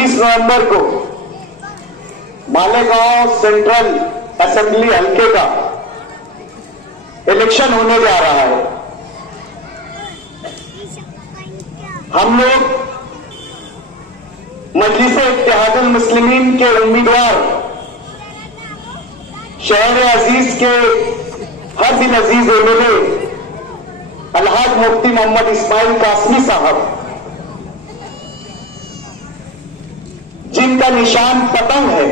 19 नवंबर को Malegaon central assembly हल्के का इलेक्शन होने जा रहा है। हम लोग मजलिस-ए-इत्तेहादुल मुस्लिमीन के उम्मीदवार शहर अजीज के हर्दिल अजीज एमएलए अलहाज मुफ्ती मोहम्मद इस्माइल कासमी साहब, जिनका निशान पतंग है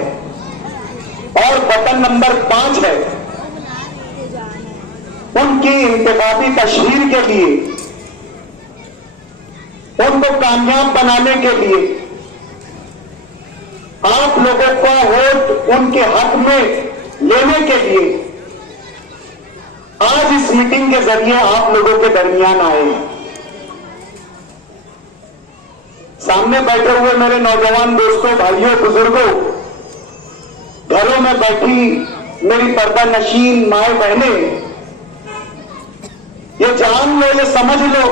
और बटन नंबर 5 है, उनकी इंतखाबी तशहीर के लिए, उनको कामयाब बनाने के लिए आप लोगों का वोट उनके हक में लेने के लिए आज इस मीटिंग के जरिए आप लोगों के दरमियान आए हैं। सामने बैठे हुए मेरे नौजवान दोस्तों, भाइयों, बुजुर्गों, घरों में बैठी मेरी पर्दा नशीन माए बहने, ये जान लो, ये समझ लो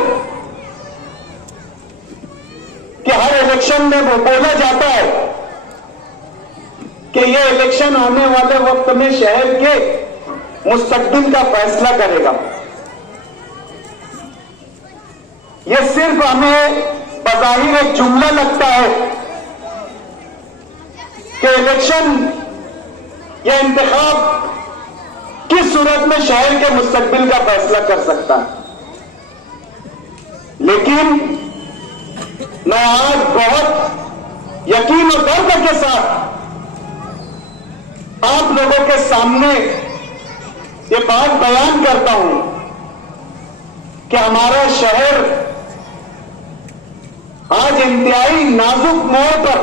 कि हर इलेक्शन में वो बोला जाता है कि ये इलेक्शन आने वाले वक्त में शहर के मुस्तकबिल का फैसला करेगा। ये सिर्फ हमें बज़ाहिर एक जुमला लगता है कि इलेक्शन या इंतखाब किस सूरत में शहर के मुस्तकबिल का फैसला कर सकता है, लेकिन मैं आज बहुत यकीन और गर्व के साथ आप लोगों के सामने ये बात बयान करता हूं कि हमारा शहर आज इंतहाई नाजुक मोड़ पर,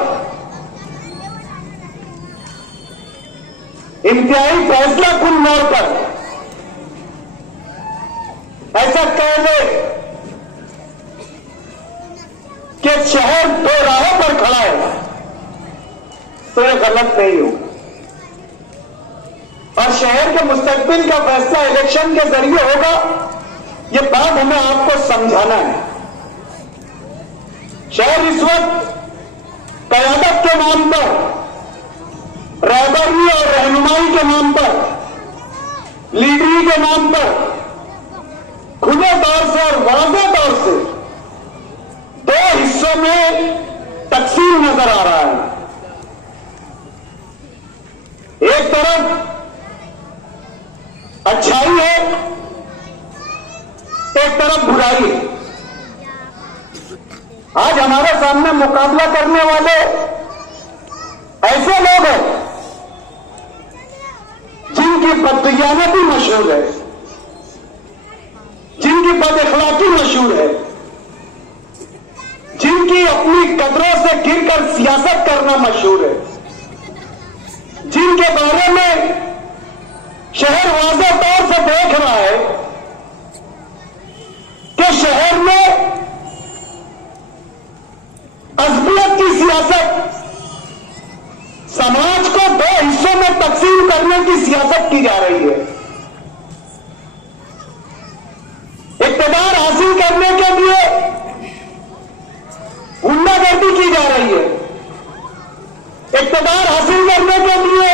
इंतहाई फैसला कुन मोड़ पर, ऐसा कह दे कि शहर दो राहों पर खड़ा है तो यह गलत नहीं हो। और शहर के मुस्तकबिल का फैसला इलेक्शन के जरिए होगा, यह बात हमें आपको समझाना है। शहर इस वक्त क़यादत के नाम पर, रहबरी और रहनुमाई के नाम पर, लीडरी के नाम पर खुले तौर से और वाज़ेह तौर से दो हिस्सों में तकसीम नजर आ रहा है। एक तरफ अच्छाई है, एक तरफ बुराई है। आज हमारे सामने मुकाबला करने वाले ऐसे लोग हैं जिनकी बददियानती मशहूर है, जिनकी बदअखलाकी मशहूर है, जिनकी अपनी कदरों से गिरकर सियासत करना मशहूर है, जिनके बारे में शहर वाज़ेह तौर से देख रहा है कि शहर में अज़बियत की सियासत, समाज को दो हिस्सों में तकसीम करने की सियासत की जा रही है। इक़्तिदार हासिल करने के लिए गुंडागर्दी की जा रही है, इक़्तिदार हासिल करने के लिए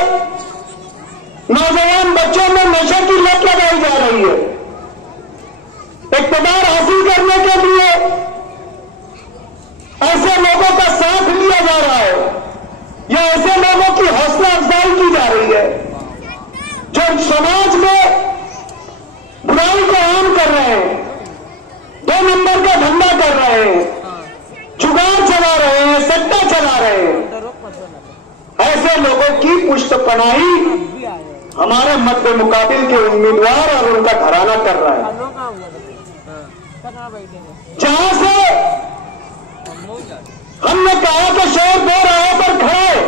नौजवान बच्चों में नशे की लत लगाई जा रही है, इक़्तिदार हासिल करने के लिए ऐसे लोगों का साथ लिया जा रहा है या ऐसे लोगों की हौसला अफजाई की जा रही है जो समाज में बुराई को आम कर रहे हैं, 2 नंबर का धंधा कर रहे हैं, जुगाड़ चला रहे हैं, सट्टा चला रहे हैं। ऐसे लोगों की पुष्टपनाही हमारे मध्य मुकाबिल के उम्मीदवार और उनका घराना कर रहा है। जहां से हमने कहा कि शहर दो राहों पर खड़ा है,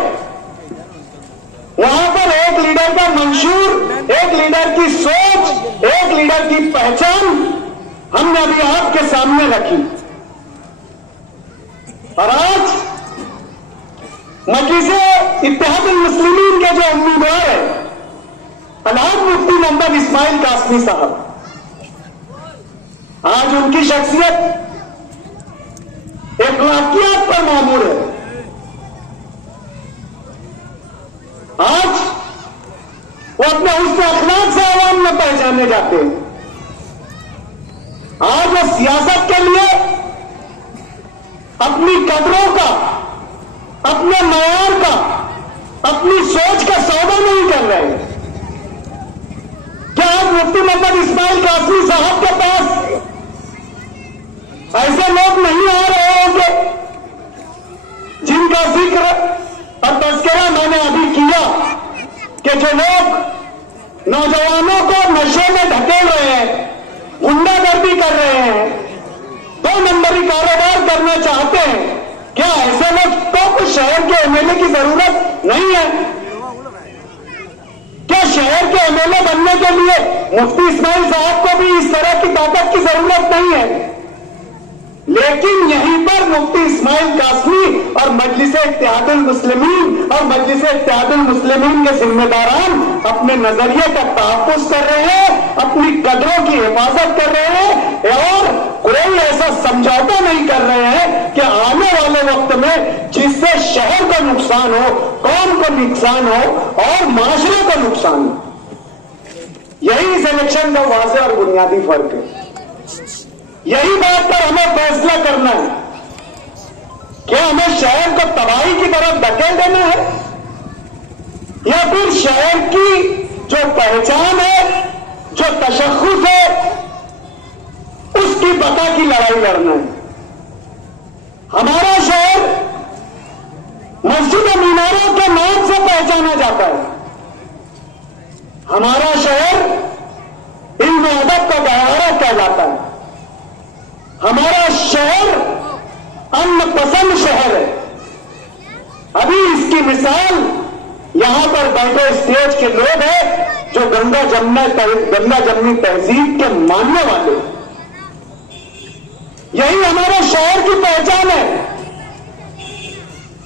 वहां पर एक लीडर का मंशूर, एक लीडर की सोच, एक लीडर की पहचान हमने अभी आपके सामने रखी। और आज मजलिस-ए-इत्तेहादुल मुस्लिमीन के जो उम्मीदवार है अलहाज मुफ्ती मोहम्मद इस्माइल कासमी साहब, आज उनकी शख्सियत इखलाकियात पर मामूर है, माने जाते हैं। आज वो सियासत के लिए अपनी कदरों का, अपने मयार का, अपनी सोच का सौदा नहीं कर रहे हैं। क्या आज मुफ्ती मोहम्मद इस्माइल कासमी साहब के पास ऐसे लोग नहीं आ रहे होंगे जिनका जिक्र और तस्करा मैंने अभी किया कि जो लोग नौजवानों को नशे में धकेल रहे हैं, गुंडागर्दी कर रहे हैं, 2 नंबरी कारोबार करना चाहते हैं, क्या ऐसे लोग तो कुछ शहर के एमएलए की जरूरत नहीं है? क्या शहर के एमएलए बनने के लिए मुफ्ती इस्माइल साहब को भी इस तरह की ताकत की जरूरत नहीं है? लेकिन यहीं पर मुफ्ती इस्माइल कासमी और मजलिस इत्तेहादुल मुस्लिमीन और मजलिस इत्तेहादुल मुस्लिमीन के जिम्मेदारान अपने नजरिए का तहफ्फुज कर रहे हैं, अपनी कदरों की हिफाजत कर रहे हैं और कोई ऐसा समझौता नहीं कर रहे हैं कि आने वाले वक्त में जिससे शहर को नुकसान हो, कौम को नुकसान हो और माशरे को नुकसान हो। यही इस इलेक्शन का वाज़ेह और बुनियादी फर्क है। यही बात पर हमें फैसला करना है कि हमें शहर को तबाही की तरफ धकेल देना है या फिर शहर की जो पहचान है, जो तशख्खुस है, उसकी बका की लड़ाई लड़ना है। हमारा शहर मस्जिद मीनारों के नाम से पहचाना जाता है। हमारा शहर इल्म अदब का गहवारा कहलाता है। हमारा शहर अन्न पसंद शहर है। अभी इसकी मिसाल यहां पर बैठे स्टेज के लोग हैं जो गंगा जमनी तहजीब के मानने वाले। यही हमारे शहर की पहचान है,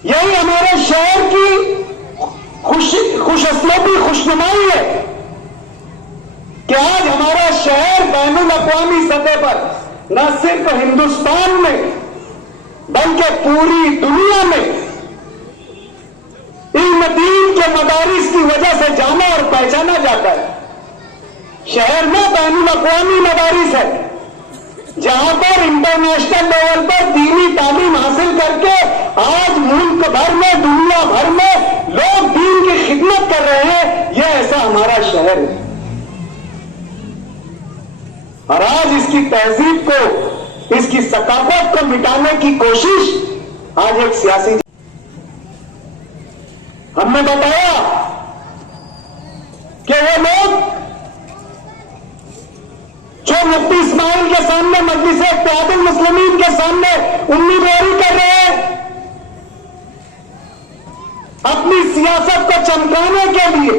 यही हमारे शहर की खुशअस्लूबी, खुशनुमाई है कि आज हमारा शहर बैनुल अक़वामी सतह पर न सिर्फ हिंदुस्तान में बल्कि पूरी दुनिया में इल्म दीन के मदारिस की वजह से जाना और पहचाना जाता है। शहर में बैनुल अक़वामी मदारिस है जहां पर इंटरनेशनल लेवल पर दीनी तालीम हासिल करके आज मुल्क भर में, दुनिया भर में लोग दीन की खिदमत कर रहे हैं। यह ऐसा हमारा शहर है और आज इसकी तहजीब को, इसकी सकाफत को मिटाने की कोशिश आज एक सियासी, हमने बताया कि वो लोग जो मुफ्ती इस्माइल के सामने, मजलिस इत्तेहादुल मुस्लिमीन के सामने उम्मीदवारी कर रहे हैं अपनी सियासत को चमकाने के लिए,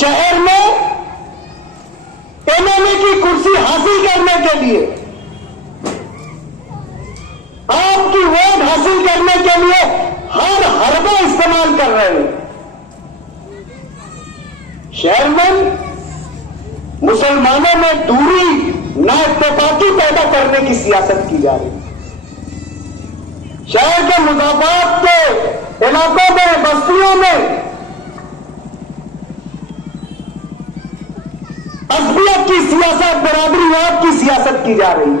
शहर में एमएलए की कुर्सी हासिल करने के लिए, आपकी वोट हासिल करने के लिए हर हरबा इस्तेमाल कर रहे हैं। शहर में मुसलमानों में दूरी, ना इत्तेफाकी पैदा करने की सियासत की जा रही है। शहर के मुजाफात के इलाकों में, बस्तियों में असबियत की सियासत, बराबरीवाद की सियासत की जा रही है,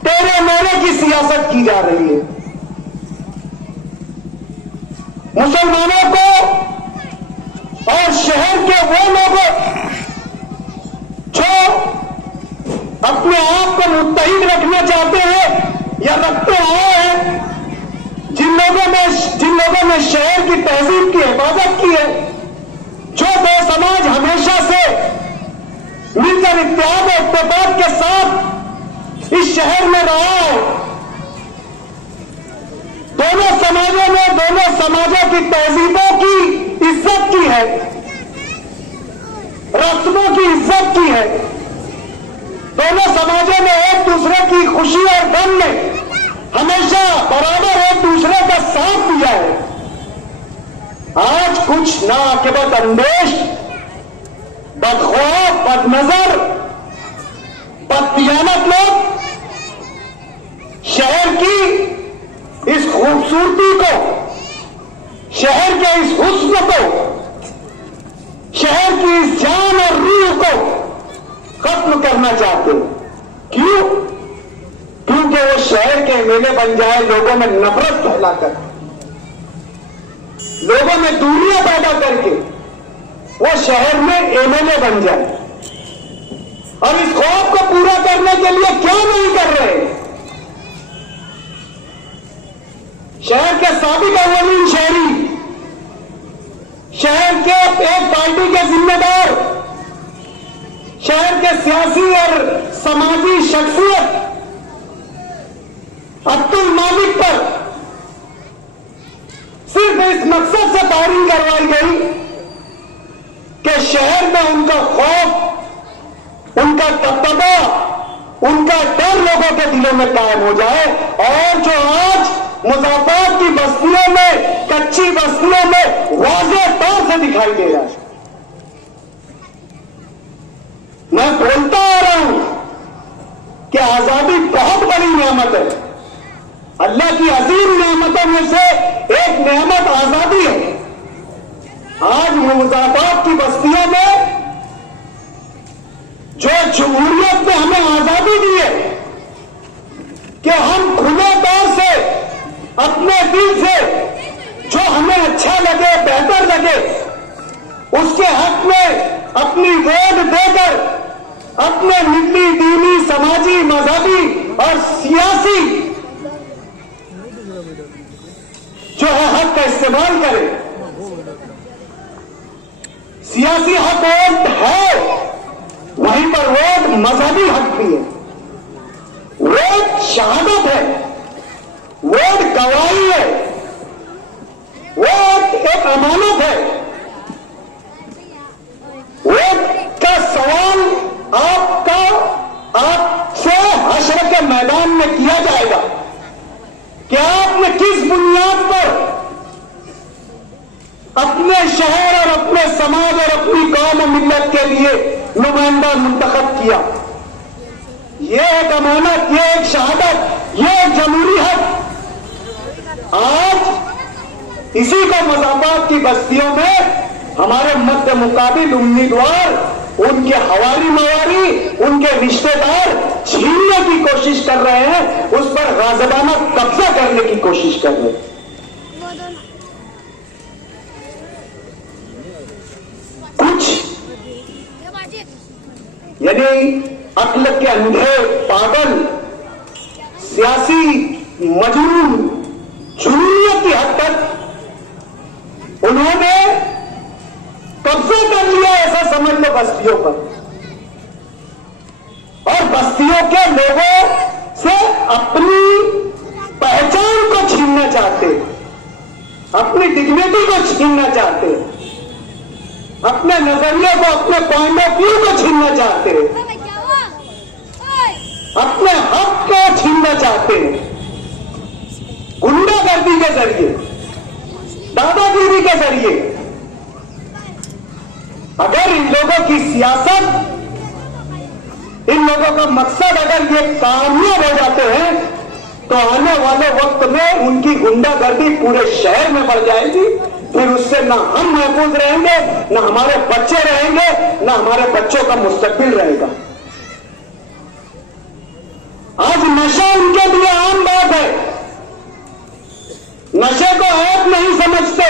तेरे मेरे की सियासत की जा रही है। मुसलमानों को और शहर के वो लोग जो अपने आप को मुत्तहिद रखना चाहते हैं या रखते आए हैं, जिन लोगों ने शहर की तहजीब की हिफाजत की है, जो दो समाज हमेशा से मिलकर इत्तेहाद और इत्तेफाक के साथ इस शहर में रहा है, दोनों समाजों ने दोनों समाजों की तहजीबों की इज्जत की है, रस्मों की इज्जत की है, दोनों समाजों ने एक दूसरे की खुशी और गम में हमेशा बराबर एक दूसरे का साथ दिया है। आज कुछ नाआकिबत अंदेश, बदख्वाह, बदनजर, बददियानत लोग शहर की इस खूबसूरती को, शहर के इस हुस्न को, शहर की इस जान और रूह को खत्म करना चाहते हैं। क्यों? क्योंकि वो शहर के एमएलए बन जाए लोगों में नफरत फैलाकर, लोगों में दूरियां पैदा करके वो शहर में एमएलए बन जाए। और इस ख्वाब को पूरा करने के लिए क्या नहीं कर रहे? शहर के साबिक अव्वलीन शहरी, शहर के एक पार्टी के जिम्मेदार, शहर के सियासी और समाजी शख्सियत अब्दुल मालिक पर सिर्फ इस मकसद से फायरिंग करवाई गई कि शहर में उनका खौफ, उनका दबदबा, उनका डर लोगों के दिलों में कायम हो जाए। और जो आज मुज़ाफ़रात की बस्तियों में, कच्ची बस्तियों में वाज़ेह तौर से दिखाई दे रहा है। मैं बोलता आ रहा हूं कि आजादी बहुत बड़ी नेमत है। अल्लाह की अजीम नेमतों में से एक नेमत आजादी है। आज मुज़ाफ़रात की बस्तियों में जो जमहूरियत ने हमें आजादी दी है कि हम खुले तौर से अपने दिल से जो हमें अच्छा लगे, बेहतर लगे, उसके हक में अपनी वोट देकर अपने मिली, दीनी, समाजी, मजहबी और सियासी जो है हक का इस्तेमाल करें। सियासी हक वोट है, वहीं पर वोट मजहबी हक भी है। वोट शहादत है, वोट गवाही है, वोट एक अमानत है। वोट का सवाल आपसे हश्र के मैदान में किया जाएगा कि आपने किस बुनियाद पर अपने शहर और अपने समाज और अपनी कौम और मिल्लत के लिए नुमाइंदा मुंतखब किया। ये एक अमानत, ये एक शहादत, ये एक जमहूरी हक। आज इसी को मुज़ाफ़रात की बस्तियों में हमारे मध्य मुकाबिल उम्मीदवार, उनके हवारी मवारी, उनके रिश्तेदार छीनने की कोशिश कर रहे हैं, उस पर गाज़िबाना कब्जा करने की कोशिश कर रहे हैं। कुछ यानी अक्ल के अंधे पागल सियासी मजनून जुनूनियत की हद तक उन्होंने कब्जा कर लिया, ऐसा समझ लो बस्तियों पर। और बस्तियों के लोगों से अपनी पहचान को छीनना चाहते, अपनी डिग्निटी को छीनना चाहते, अपने नजरिए को, अपने पॉइंट ऑफ व्यू को छीनना चाहते, अपने हक को छीनना चाहते हैं गुंडागर्दी के जरिए, दादागिरी के जरिए। अगर इन लोगों की सियासत, इन लोगों का मकसद अगर ये कामयाब हो जाते हैं तो आने वाले वक्त में उनकी गुंडागर्दी पूरे शहर में बढ़ जाएगी। फिर उससे ना हम महफूज रहेंगे, ना हमारे बच्चे रहेंगे, ना हमारे बच्चों का मुस्तकबिल रहेगा। आज नशा उनके लिए आम बात है, नशे को ऐब नहीं समझते,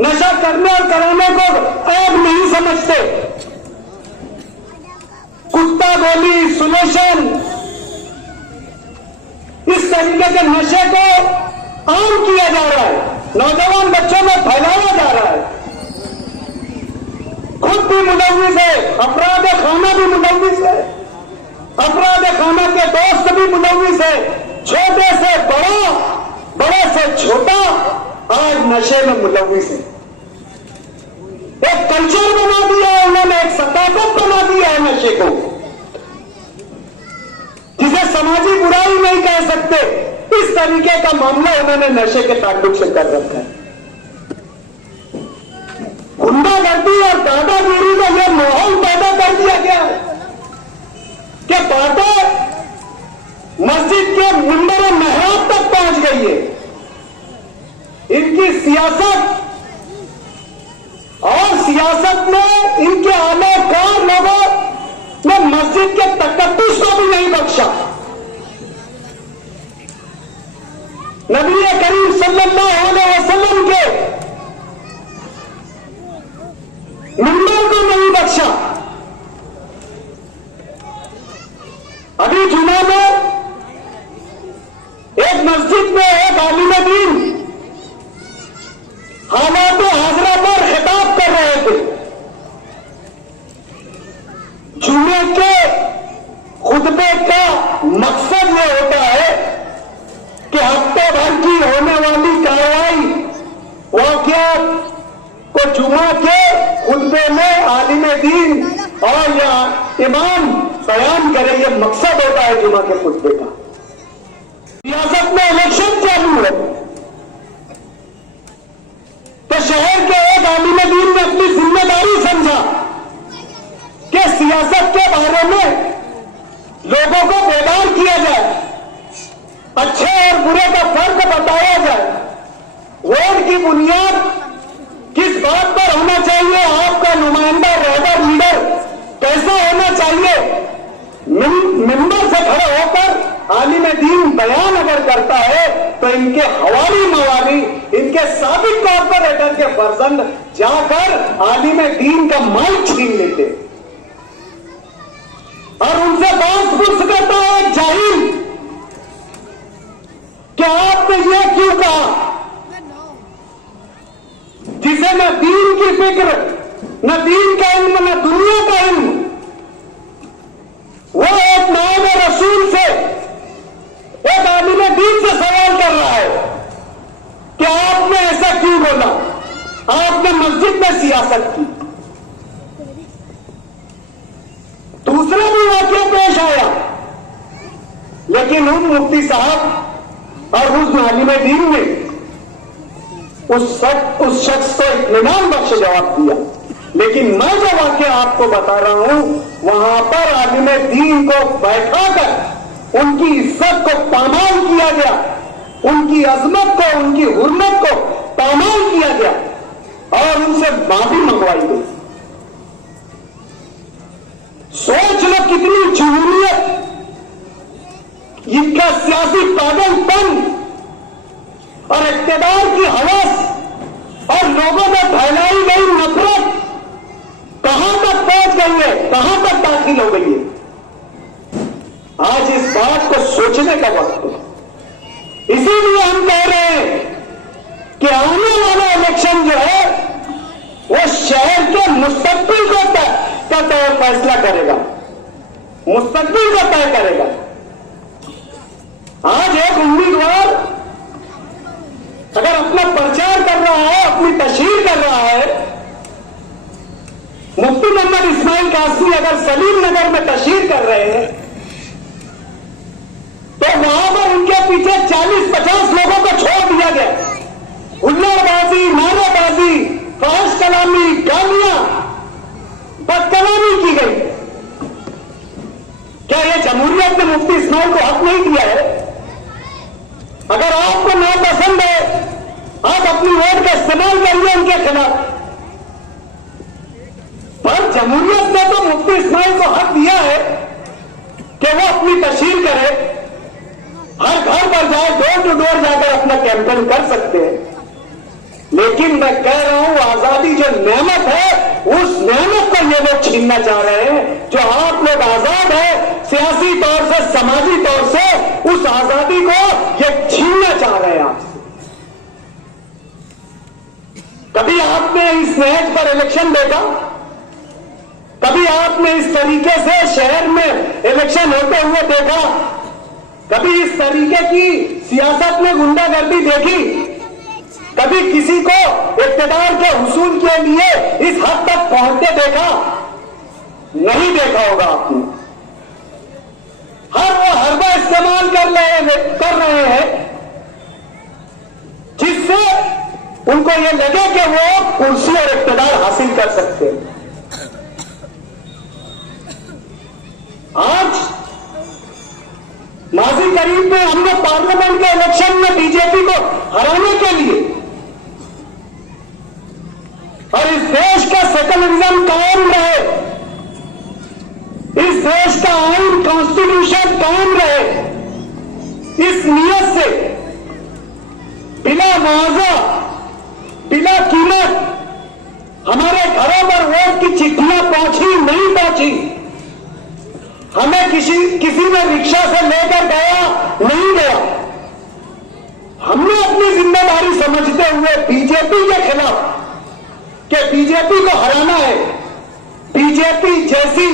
नशा करने और कराने को ऐब नहीं समझते। कुत्ता गोली, सुलेशन, इस तरीके के नशे को आम किया जा रहा है, नौजवान बच्चों में फैलाया जा रहा है। खुद भी मुलव्विस है, अपराध खाना भी मुलव्विस है, अपराध खाना के दोस्त भी मुलव्विस है। छोटे से बड़ा, बड़े से छोटा आज नशे में मुलव्विस है। एक कल्चर बना दिया है उन्होंने, एक सकाफत बना दिया है नशे को, जिसे समाजी बुराई नहीं कह सकते। इस तरीके का मामला उन्होंने नशे के ताल्लुक से कर रखा है। गुंडागर्दी और दादागिरी का यह माहौल पैदा कर दिया गया कि बातें मस्जिद के मिंबर महराब तक पहुंच गई है। इनकी सियासत और सियासत मस्जिद के तकद्दुस को भी नहीं बख्शा। नबी करीम सल्लल्लाहु अलैहि वसल्लम के मिंबर को नहीं बख्शा। अभी जुमा में एक मस्जिद में एक आलिम दीन हालात हाजरा पर खिताब कर रहे थे। जुमे के खुतबे का मकसद यह होता है कि हफ्ते भर की होने वाली कार्रवाई वाक़ियात को जुमा के खुतबे में आलिम दीन और या इमाम बयान करे। यह मकसद होता है जुमा के खुतबे का। सियासत में इलेक्शन चालू है तो शहर के एक आलिम दीन ने अपनी जिम्मेदारी समझा कि सियासत के बारे में लोगों को बेदार किया जाए, अच्छे और बुरे का फर्क बताया जाए। वोट की बुनियाद किस बात पर होना चाहिए, आपका नुमाइंदा रहबर लीडर कैसा होना चाहिए, मिंबर से खड़े होकर आलिम दीन बयान अगर करता है तो इनके हवाली मवाली, इनके साबित तौर पर एडर के फर्जंद जाकर आलिम दीन का माइक छीन लेते और उनसे बात पूछ करता है एक जाहिल कि आपने ये क्यों कहा, जिसे न दीन की फिक्र, न दीन का इल्म, न दुनिया का इल्म, वो एक नायब रसूल से, एक आलिम दीन से सवाल कर रहा है कि आपने ऐसा क्यों बोला, आपने मस्जिद में सियासत की। दूसरा भी वाक्य पेश आया, लेकिन उन मुफ्ती साहब और उस आलिम दीन ने उस शख्स को इत्मीनान बख्श जवाब दिया। लेकिन मैं जो वाक्य आपको बता रहा हूं, वहां पर आलिम दीन को बैठाकर उनकी इज्जत को पामाल किया गया, उनकी अजमत को, उनकी हुर्मत को पामाल किया गया और उनसे माफी मंगवाई गई। सोच लो कितनी जमहूरियत, इनका सियासी पागलपन और इख्तियार की हवस और लोगों में फैलाई गई नफरत कहां तक पहुंच गई है, कहां तक दाखिल हो गई है। आज इस बात को सोचने का वक्त है। इसीलिए हम कह रहे हैं कि आने वाला इलेक्शन जो है वो शहर के मुस्तकबिल को तय फैसला करेगा, मुस्तकबिल को तय करेगा। आज एक उम्मीदवार अगर अपना प्रचार कर रहा है, अपनी तशहीर कर रहा है, मुफ्ती मोहम्मद इस्माइल कासमी अगर सलीम नगर में तशहीर कर रहे हैं तो वहां पर उनके पीछे 40-50 लोगों को छोड़ दिया गया। हुल्लड़बाजी, नारेबाजी, फहश कलामी, गालियां, बदकलामी की गई। क्या यह जमहूरियत ने मुफ्ती इस्माइल को हक नहीं दिया है? अगर आपको नापसंद है, आप अपनी वोट का इस्तेमाल करिए उनके खिलाफ, पर जमहूरियत ने तो मुफ्ती इस्माइल को हक दिया है कि वो अपनी तशहीर करे, हर घर पर जाए, डोर टू डोर जाकर अपना कैंपेन कर सकते हैं। लेकिन मैं कह रहा हूं, आजादी जो नेमत है, उस नेमत को ये लोग छीनना चाह रहे हैं। जो आप लोग आजाद है सियासी तौर से, समाजी तौर से, उस आजादी को ये छीनना चाह रहे हैं आपसे। कभी आपने इस नहज पर इलेक्शन देखा? कभी आपने इस तरीके से शहर में इलेक्शन होते हुए देखा? कभी इस तरीके की सियासत में गुंडागर्दी देखी? कभी किसी को इख्तियार के हुसूल के लिए इस हद तक पहुंचते देखा? नहीं देखा होगा आपने। हर वो हरबा इस्तेमाल कर रहे हैं जिससे उनको ये लगे कि वो कुर्सी और इख्तियार हासिल कर सकते हैं। आज माजी करीब में हमने पार्लियामेंट के इलेक्शन में बीजेपी को हराने के लिए और इस देश का सेकुलरिज्म कायम रहे, इस देश का आइन कॉन्स्टिट्यूशन कायम रहे, इस नियत से बिना मुआवजा, बिना कीमत हमारे घरों पर वोट की चिट्ठियां पहुंची नहीं पहुंची, हमें किसी ने रिक्शा से लेकर गया नहीं गया, हमने अपनी जिम्मेदारी समझते हुए बीजेपी के खिलाफ कि बीजेपी को हराना है, बीजेपी जैसी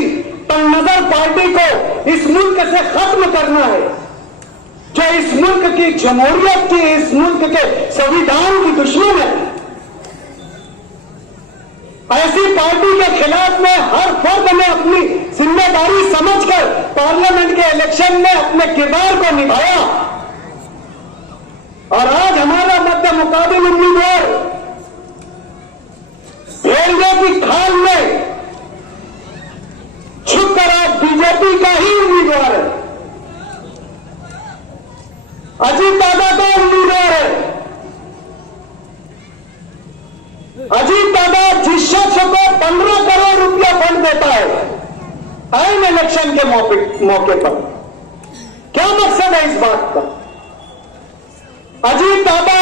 तंगनजर पार्टी को इस मुल्क से खत्म करना है, जो इस मुल्क की जमहूरियत की, इस मुल्क के संविधान की दुश्मन है, ऐसी पार्टी के खिलाफ में हर फर्द ने अपनी जिम्मेदारी समझकर पार्लियामेंट के इलेक्शन में अपने किरदार को निभाया। और आज हमारा मध्य मुकाबिल उम्मीदवार रेलवे की खाल में छुपकर आज बीजेपी का ही उम्मीदवार है, अजीत दादा का उम्मीदवार है। अजीत दादा जिस शख्स को 15 करोड़ रुपया फंड देता है आइन इलेक्शन के मौके पर, क्या मकसद है इस बात का? अजीत दादा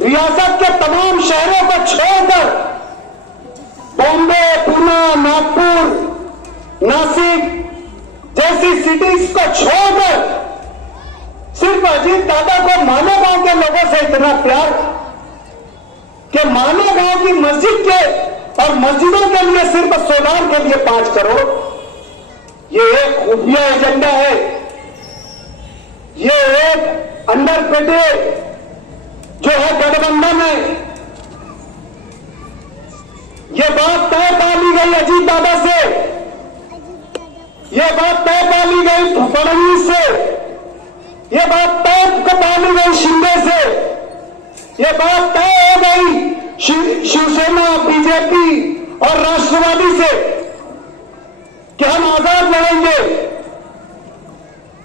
रियासत के तमाम शहरों को छोड़कर बॉम्बे, पुणे, नागपुर, नासिक जैसी सिटीज को छोड़कर सिर्फ अजीत दादा को मालेगांव के लोगों से इतना प्यार कि मालेगांव की मस्जिद के और मस्जिदों के लिए सिर्फ सोलार के लिए 5 करोड़, ये एक खुफिया एजेंडा है, ये एक अंडरपेटे जो है गठबंधन में। ये बात तय पा ली गई अजीत दादा से, ये बात तय पा ली गई फडणवीस से, ये बात तय पा ली गई शिंदे से, ये बात तय हो गई शिवसेना, बीजेपी और राष्ट्रवादी से कि हम आजाद लड़ेंगे।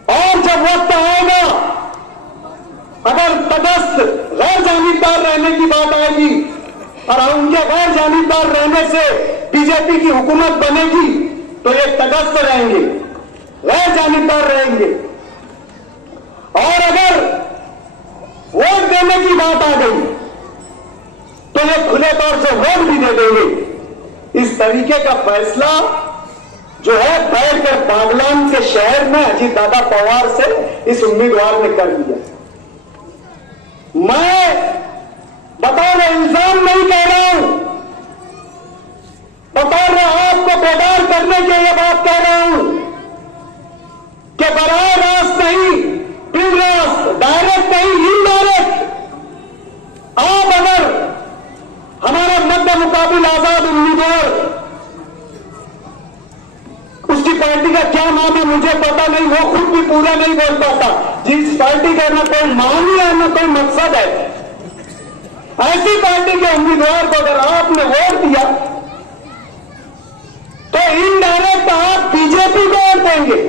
और जब वक्त आएगा, अगर तटस्थ गैर जानिबदार रहने की बात आएगी और उनके गैर जानिबदार रहने से बीजेपी की हुकूमत बनेगी, तो ये तटस्थ रहेंगे, गैर जानिबदार रहेंगे। और अगर वोट देने की बात आ गई तो ये खुले तौर से वोट भी दे देंगे। इस तरीके का फैसला जो है बैठकर बागलान के शहर में अजीत दादा पवार से इस उम्मीदवार ने कर दिया। मैं बतौर इल्जाम नहीं कह रहा हूं, बतौर आपको बेदार करने के लिए बात कह रहा हूं कि बराह रास्त नहीं, बिल रास्त, डायरेक्ट नहीं, इनडायरेक्ट आप अगर हमारा मध्य मुकाबिल आजाद उम्मीदवार, उसकी पार्टी का क्या नाम है मुझे पता नहीं, वो खुद भी पूरा नहीं बोल पाता, जिस पार्टी का ना कोई मान है ना कोई मकसद है, ऐसी पार्टी के उम्मीदवार को अगर आपने वोट दिया तो इनडायरेक्ट आप बीजेपी को वोट देंगे,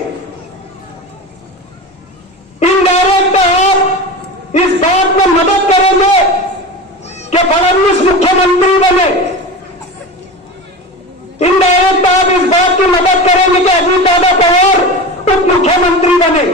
इनडायरेक्ट आप इस बात में मदद करेंगे कि फडणवीस मुख्यमंत्री बने, इनडायरेक्ट आप इस बात की मदद करेंगे कि अजीत दादा पवार उप मुख्यमंत्री बने।